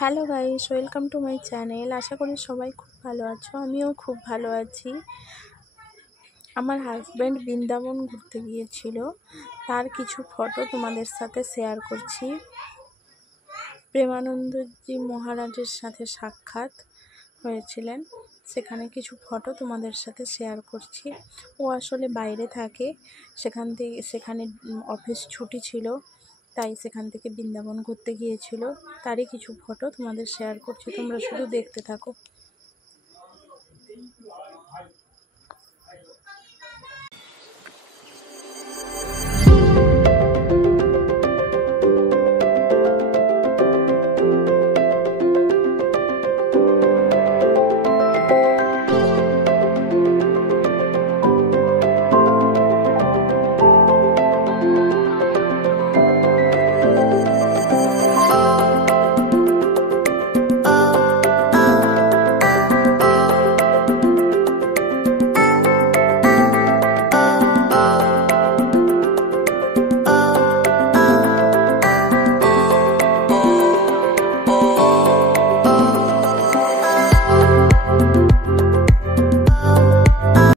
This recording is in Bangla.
Hello guys, welcome to my channel. আশা করি সবাই খুব ভালো আছো, আমিও খুব ভালো আছি। আমার হাজব্যান্ড বৃন্দাবন ঘুরতে গিয়েছিল, তার কিছু ফটো তোমাদের সাথে শেয়ার করছি। প্রেমানন্দজি মহারাজের সাথে সাক্ষাৎ হয়েছিলেন, সেখানে কিছু ফটো তোমাদের সাথে শেয়ার করছি। ও আসলে বাইরে থাকে, সেখানে অফিস ছুটি ছিল, তাই সেখান থেকে বৃন্দাবন ঘুরতে গিয়েছিল। তারই কিছু ফটো তোমাদের শেয়ার করছি, তোমরা শুধু দেখতে থাকো।